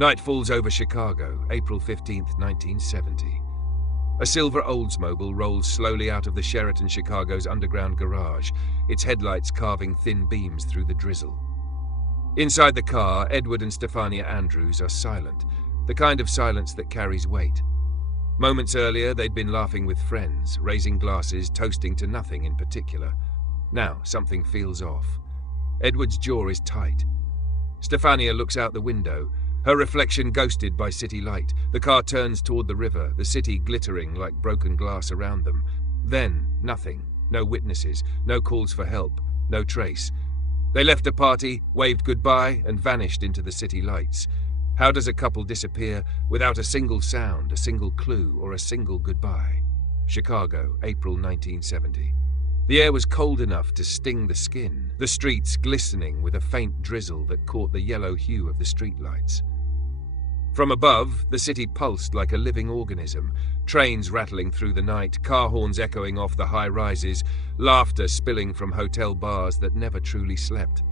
Night falls over Chicago, April 15th, 1970. A silver Oldsmobile rolls slowly out of the Sheraton Chicago's underground garage, its headlights carving thin beams through the drizzle. Inside the car, Edward and Stephania Andrews are silent, the kind of silence that carries weight. Moments earlier, they'd been laughing with friends, raising glasses, toasting to nothing in particular. Now, something feels off. Edward's jaw is tight. Stephania looks out the window, her reflection ghosted by city light. The car turns toward the river, the city glittering like broken glass around them. Then, nothing. No witnesses, no calls for help, no trace. They left a party, waved goodbye, and vanished into the city lights. How does a couple disappear without a single sound, a single clue, or a single goodbye? Chicago, April 1970. The air was cold enough to sting the skin, the streets glistening with a faint drizzle that caught the yellow hue of the streetlights. From above, the city pulsed like a living organism, trains rattling through the night, car horns echoing off the high rises, laughter spilling from hotel bars that never truly slept.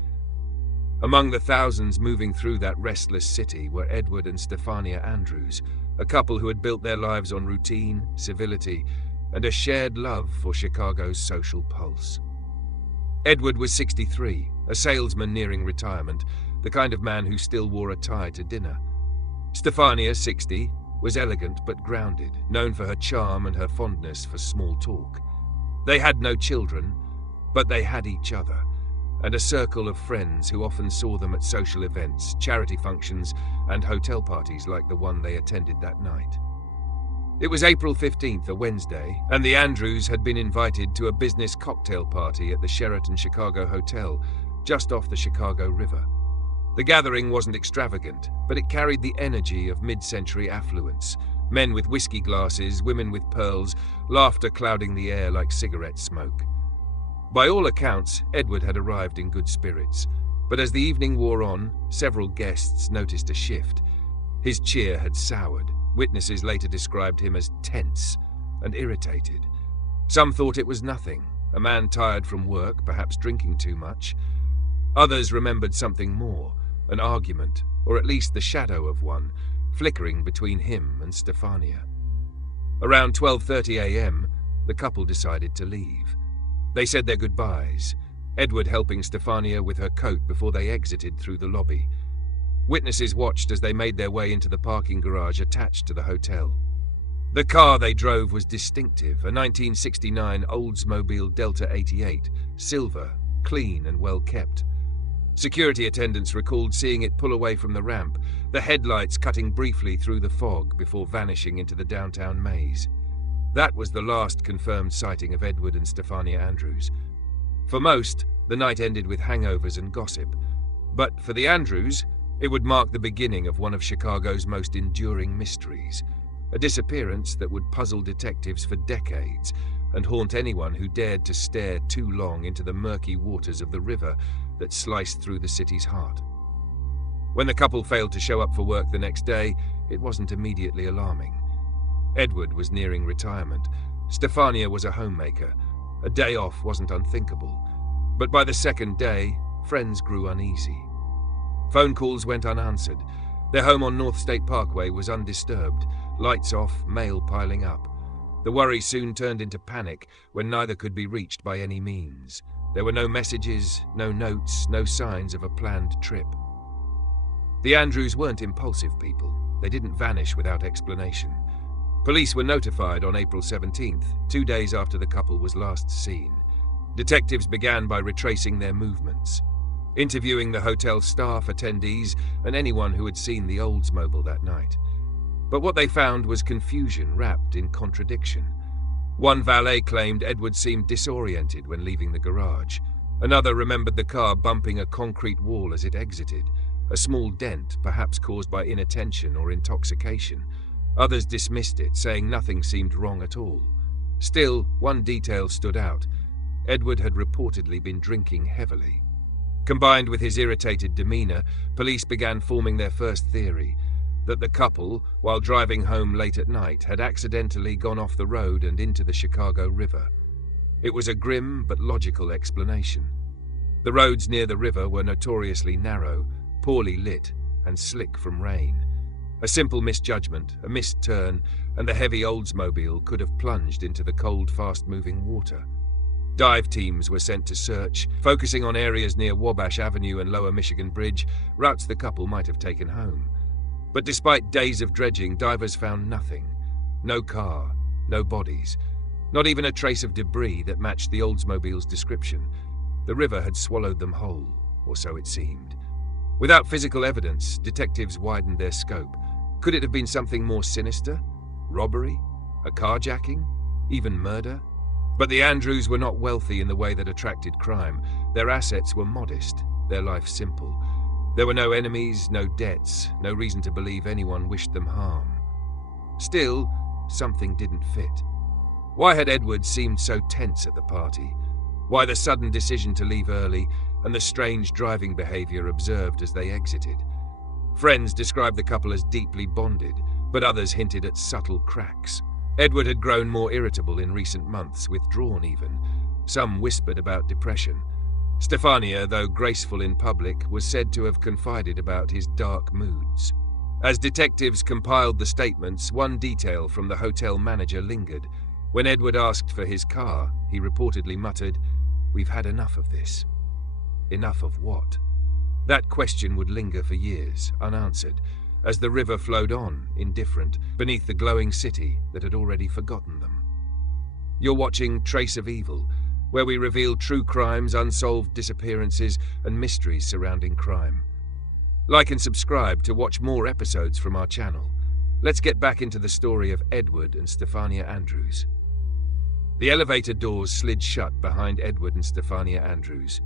Among the thousands moving through that restless city were Edward and Stephania Andrews, a couple who had built their lives on routine, civility, and a shared love for Chicago's social pulse. Edward was 63, a salesman nearing retirement, the kind of man who still wore a tie to dinner. Stephania, 60, was elegant but grounded, known for her charm and her fondness for small talk. They had no children, but they had each other, and a circle of friends who often saw them at social events, charity functions, and hotel parties like the one they attended that night. It was April 15th, a Wednesday, and the Andrews had been invited to a business cocktail party at the Sheraton Chicago Hotel, just off the Chicago River. The gathering wasn't extravagant, but it carried the energy of mid-century affluence. Men with whiskey glasses, women with pearls, laughter clouding the air like cigarette smoke. By all accounts, Edward had arrived in good spirits, but as the evening wore on, several guests noticed a shift. His cheer had soured. Witnesses later described him as tense and irritated. Some thought it was nothing, a man tired from work, perhaps drinking too much. Others remembered something more, an argument, or at least the shadow of one, flickering between him and Stephania. Around 12:30 a.m., the couple decided to leave. They said their goodbyes, Edward helping Stephania with her coat before they exited through the lobby. Witnesses watched as they made their way into the parking garage attached to the hotel. The car they drove was distinctive, a 1969 Oldsmobile Delta 88, silver, clean and well kept. Security attendants recalled seeing it pull away from the ramp, the headlights cutting briefly through the fog before vanishing into the downtown maze. That was the last confirmed sighting of Edward and Stephania Andrews. For most, the night ended with hangovers and gossip. But for the Andrews, it would mark the beginning of one of Chicago's most enduring mysteries, a disappearance that would puzzle detectives for decades and haunt anyone who dared to stare too long into the murky waters of the river that sliced through the city's heart. When the couple failed to show up for work the next day, it wasn't immediately alarming. Edward was nearing retirement. Stephania was a homemaker. A day off wasn't unthinkable. But by the second day, friends grew uneasy. Phone calls went unanswered. Their home on North State Parkway was undisturbed, lights off, mail piling up. The worry soon turned into panic when neither could be reached by any means. There were no messages, no notes, no signs of a planned trip. The Andrews weren't impulsive people. They didn't vanish without explanation. Police were notified on April 17th, 2 days after the couple was last seen. Detectives began by retracing their movements, interviewing the hotel staff, attendees, and anyone who had seen the Oldsmobile that night. But what they found was confusion wrapped in contradiction. One valet claimed Edward seemed disoriented when leaving the garage. Another remembered the car bumping a concrete wall as it exited, a small dent, perhaps caused by inattention or intoxication. Others dismissed it, saying nothing seemed wrong at all. Still, one detail stood out. Edward had reportedly been drinking heavily. Combined with his irritated demeanor, police began forming their first theory, that the couple, while driving home late at night, had accidentally gone off the road and into the Chicago River. It was a grim but logical explanation. The roads near the river were notoriously narrow, poorly lit, and slick from rain. A simple misjudgment, a missed turn, and the heavy Oldsmobile could have plunged into the cold, fast-moving water. Dive teams were sent to search, focusing on areas near Wabash Avenue and Lower Michigan Bridge, routes the couple might have taken home. But despite days of dredging, divers found nothing. No car, no bodies, not even a trace of debris that matched the Oldsmobile's description. The river had swallowed them whole, or so it seemed. Without physical evidence, detectives widened their scope. Could it have been something more sinister? Robbery? A carjacking? Even murder? But the Andrews were not wealthy in the way that attracted crime. Their assets were modest, their life simple. There were no enemies, no debts, no reason to believe anyone wished them harm. Still, something didn't fit. Why had Edward seemed so tense at the party? Why the sudden decision to leave early and the strange driving behavior observed as they exited? Friends described the couple as deeply bonded, but others hinted at subtle cracks. Edward had grown more irritable in recent months, withdrawn even. Some whispered about depression. Stephania, though graceful in public, was said to have confided about his dark moods. As detectives compiled the statements, one detail from the hotel manager lingered. When Edward asked for his car, he reportedly muttered, "We've had enough of this." Enough of what? That question would linger for years, unanswered, as the river flowed on, indifferent, beneath the glowing city that had already forgotten them. You're watching Trace of Evil, where we reveal true crimes, unsolved disappearances, and mysteries surrounding crime. Like and subscribe to watch more episodes from our channel. Let's get back into the story of Edward and Stephania Andrews. The elevator doors slid shut behind Edward and Stephania Andrews.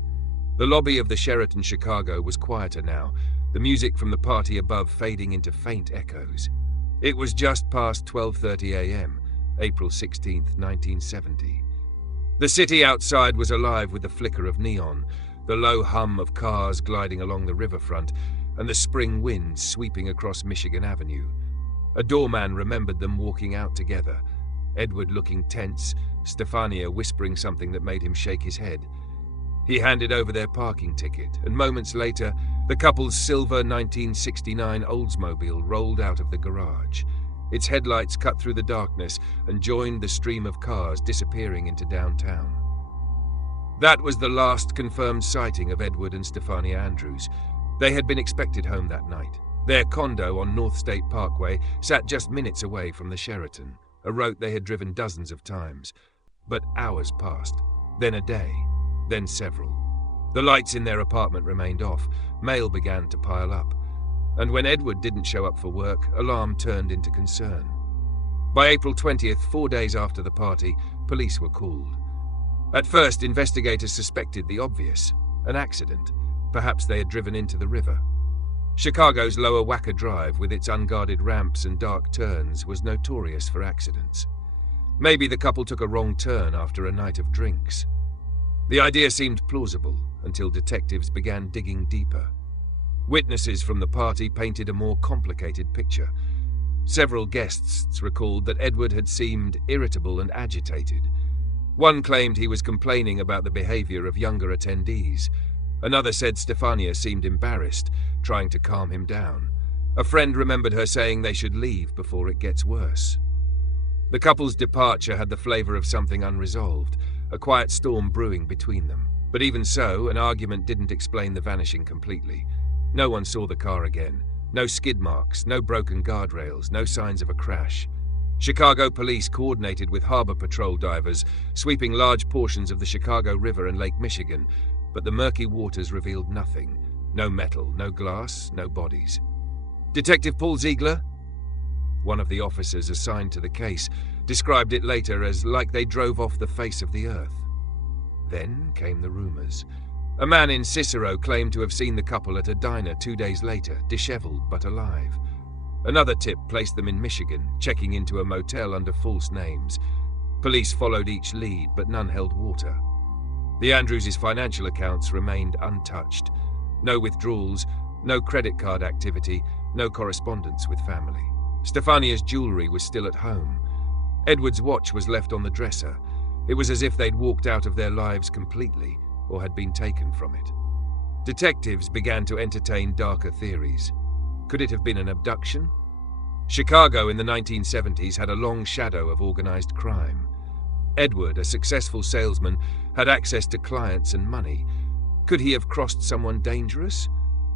The lobby of the Sheraton Chicago was quieter now, the music from the party above fading into faint echoes. It was just past 12:30 a.m., April 16, 1970. The city outside was alive with the flicker of neon, the low hum of cars gliding along the riverfront, and the spring wind sweeping across Michigan Avenue. A doorman remembered them walking out together, Edward looking tense, Stephania whispering something that made him shake his head. He handed over their parking ticket, and moments later, the couple's silver 1969 Oldsmobile rolled out of the garage. Its headlights cut through the darkness and joined the stream of cars disappearing into downtown. That was the last confirmed sighting of Edward and Stephania Andrews. They had been expected home that night. Their condo on North State Parkway sat just minutes away from the Sheraton, a route they had driven dozens of times. But hours passed, then a day, then several. The lights in their apartment remained off, mail began to pile up. And when Edward didn't show up for work, alarm turned into concern. By April 20th, 4 days after the party, police were called. At first, investigators suspected the obvious, an accident. Perhaps they had driven into the river. Chicago's Lower Wacker Drive, with its unguarded ramps and dark turns, was notorious for accidents. Maybe the couple took a wrong turn after a night of drinks. The idea seemed plausible until detectives began digging deeper. Witnesses from the party painted a more complicated picture. Several guests recalled that Edward had seemed irritable and agitated. One claimed he was complaining about the behavior of younger attendees. Another said Stephania seemed embarrassed, trying to calm him down. A friend remembered her saying they should leave before it gets worse. The couple's departure had the flavor of something unresolved, a quiet storm brewing between them. But even so, an argument didn't explain the vanishing completely. No one saw the car again. No skid marks, no broken guardrails, no signs of a crash. Chicago police coordinated with harbor patrol divers, sweeping large portions of the Chicago River and Lake Michigan, but the murky waters revealed nothing. No metal, no glass, no bodies. Detective Paul Ziegler, one of the officers assigned to the case, described it later as like they drove off the face of the earth. Then came the rumors. A man in Cicero claimed to have seen the couple at a diner 2 days later, disheveled but alive. Another tip placed them in Michigan, checking into a motel under false names. Police followed each lead, but none held water. The Andrews' financial accounts remained untouched. No withdrawals, no credit card activity, no correspondence with family. Stephania's jewelry was still at home. Edward's watch was left on the dresser. It was as if they'd walked out of their lives completely, or had been taken from it. Detectives began to entertain darker theories. Could it have been an abduction? Chicago in the 1970s had a long shadow of organized crime. Edward, a successful salesman, had access to clients and money. Could he have crossed someone dangerous?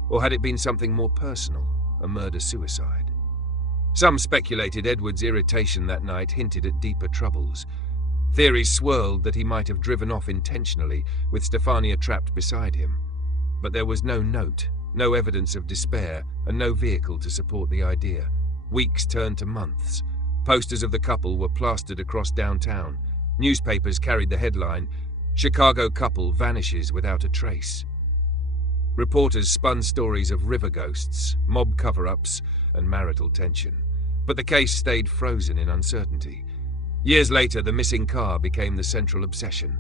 Or had it been something more personal, a murder-suicide? Some speculated Edward's irritation that night hinted at deeper troubles. Theories swirled that he might have driven off intentionally, with Stephania trapped beside him. But there was no note, no evidence of despair, and no vehicle to support the idea. Weeks turned to months. Posters of the couple were plastered across downtown. Newspapers carried the headline, "Chicago couple vanishes without a trace." Reporters spun stories of river ghosts, mob cover-ups, and marital tension. But the case stayed frozen in uncertainty. Years later, the missing car became the central obsession.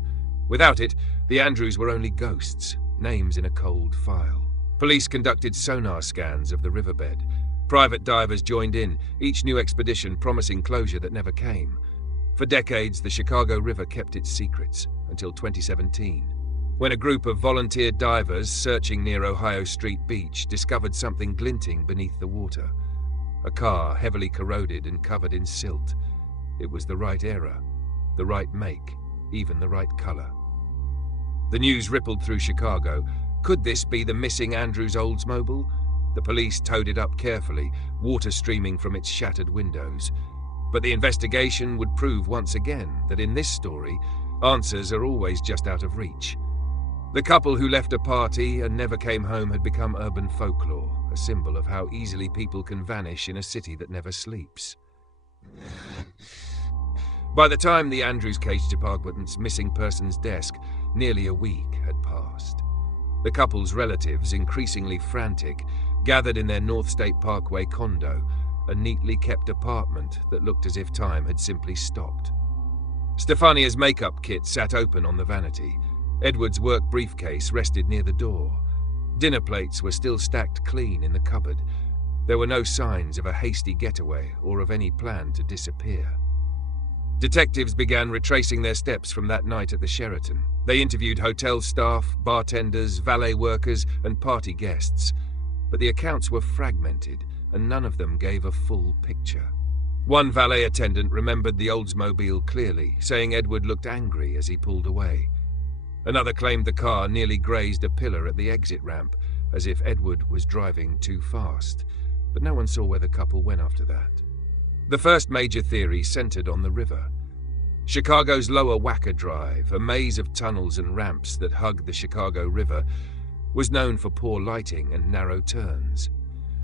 Without it, the Andrews were only ghosts, names in a cold file. Police conducted sonar scans of the riverbed. Private divers joined in, each new expedition promising closure that never came. For decades, the Chicago River kept its secrets, until 2017, when a group of volunteer divers searching near Ohio Street Beach discovered something glinting beneath the water. A car heavily corroded and covered in silt. It was the right era, the right make, even the right color. The news rippled through Chicago. Could this be the missing Andrews Oldsmobile? The police towed it up carefully, water streaming from its shattered windows. But the investigation would prove once again that in this story, answers are always just out of reach. The couple who left a party and never came home had become urban folklore, a symbol of how easily people can vanish in a city that never sleeps. By the time the Andrews case department's missing persons desk, nearly a week had passed. The couple's relatives, increasingly frantic, gathered in their North State Parkway condo, a neatly kept apartment that looked as if time had simply stopped. Stephania's makeup kit sat open on the vanity. Edward's work briefcase rested near the door. Dinner plates were still stacked clean in the cupboard. There were no signs of a hasty getaway or of any plan to disappear. Detectives began retracing their steps from that night at the Sheraton. They interviewed hotel staff, bartenders, valet workers, and party guests. But the accounts were fragmented, and none of them gave a full picture. One valet attendant remembered the Oldsmobile clearly, saying Edward looked angry as he pulled away. Another claimed the car nearly grazed a pillar at the exit ramp, as if Edward was driving too fast, but no one saw where the couple went after that. The first major theory centered on the river. Chicago's Lower Wacker Drive, a maze of tunnels and ramps that hug the Chicago River, was known for poor lighting and narrow turns.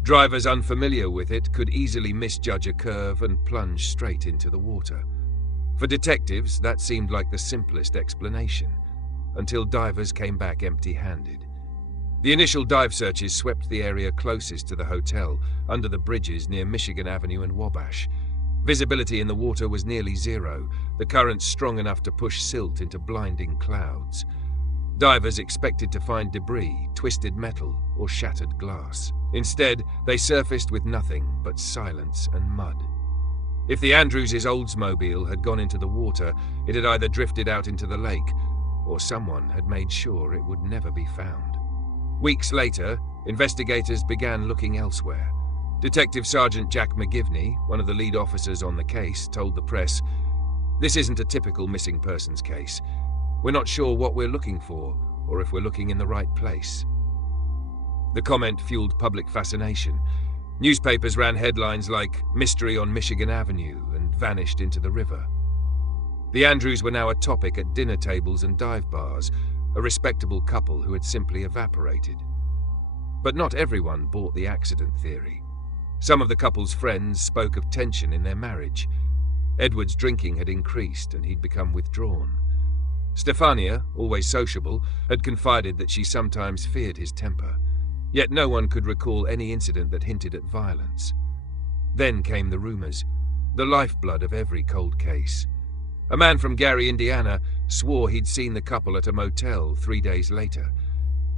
Drivers unfamiliar with it could easily misjudge a curve and plunge straight into the water. For detectives, that seemed like the simplest explanation, until divers came back empty-handed. The initial dive searches swept the area closest to the hotel, under the bridges near Michigan Avenue and Wabash. Visibility in the water was nearly zero, the currents strong enough to push silt into blinding clouds. Divers expected to find debris, twisted metal, or shattered glass. Instead, they surfaced with nothing but silence and mud. If the Andrews' Oldsmobile had gone into the water, it had either drifted out into the lake, or someone had made sure it would never be found. Weeks later, investigators began looking elsewhere. Detective Sergeant Jack McGivney, one of the lead officers on the case, told the press, "This isn't a typical missing persons case. We're not sure what we're looking for, or if we're looking in the right place." The comment fueled public fascination. Newspapers ran headlines like "Mystery on Michigan Avenue" and "Vanished into the river." The Andrews were now a topic at dinner tables and dive bars, a respectable couple who had simply evaporated. But not everyone bought the accident theory. Some of the couple's friends spoke of tension in their marriage. Edward's drinking had increased and he'd become withdrawn. Stephania, always sociable, had confided that she sometimes feared his temper, yet no one could recall any incident that hinted at violence. Then came the rumors, the lifeblood of every cold case. A man from Gary, Indiana, swore he'd seen the couple at a motel 3 days later.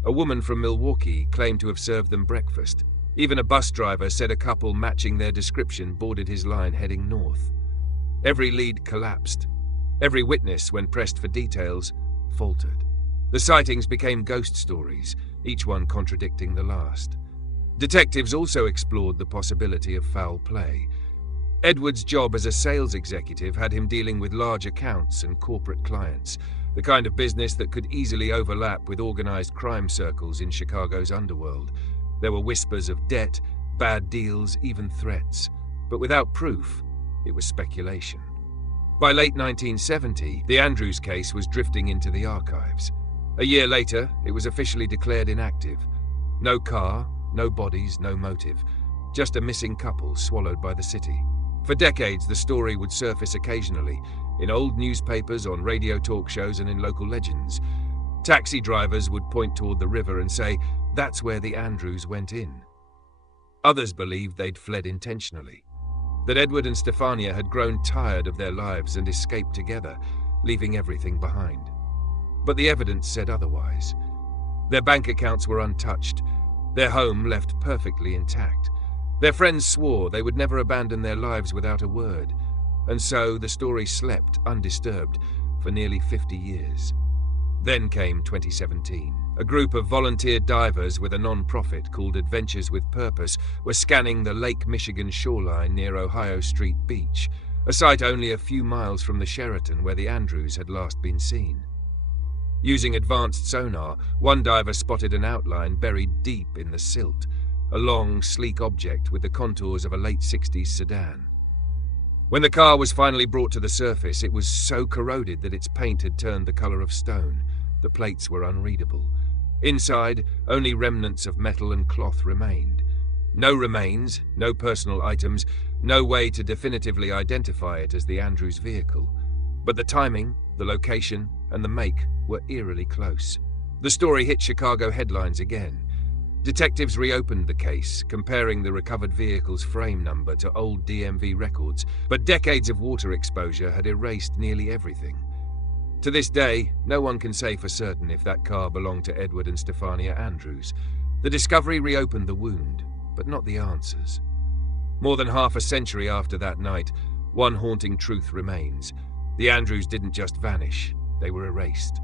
A woman from Milwaukee claimed to have served them breakfast. Even a bus driver said a couple matching their description boarded his line heading north. Every lead collapsed. Every witness, when pressed for details, faltered. The sightings became ghost stories, each one contradicting the last. Detectives also explored the possibility of foul play. Edward's job as a sales executive had him dealing with large accounts and corporate clients, the kind of business that could easily overlap with organized crime circles in Chicago's underworld. There were whispers of debt, bad deals, even threats. But without proof, it was speculation. By late 1970, the Andrews case was drifting into the archives. A year later, it was officially declared inactive. No car, no bodies, no motive. Just a missing couple swallowed by the city. For decades, the story would surface occasionally, in old newspapers, on radio talk shows, and in local legends. Taxi drivers would point toward the river and say, "That's where the Andrews went in." Others believed they'd fled intentionally, that Edward and Stephania had grown tired of their lives and escaped together, leaving everything behind. But the evidence said otherwise. Their bank accounts were untouched, their home left perfectly intact. Their friends swore they would never abandon their lives without a word, and so the story slept undisturbed for nearly 50 years. Then came 2017. A group of volunteer divers with a non-profit called Adventures with Purpose were scanning the Lake Michigan shoreline near Ohio Street Beach, a site only a few miles from the Sheraton where the Andrews had last been seen. Using advanced sonar, one diver spotted an outline buried deep in the silt, a long, sleek object with the contours of a late 60s sedan. When the car was finally brought to the surface, it was so corroded that its paint had turned the color of stone. The plates were unreadable. Inside, only remnants of metal and cloth remained. No remains, no personal items, no way to definitively identify it as the Andrews vehicle. But the timing, the location, and the make were eerily close. The story hit Chicago headlines again. Detectives reopened the case, comparing the recovered vehicle's frame number to old DMV records, but decades of water exposure had erased nearly everything. To this day, no one can say for certain if that car belonged to Edward and Stephania Andrews. The discovery reopened the wound, but not the answers. More than half a century after that night, one haunting truth remains. The Andrews didn't just vanish, they were erased.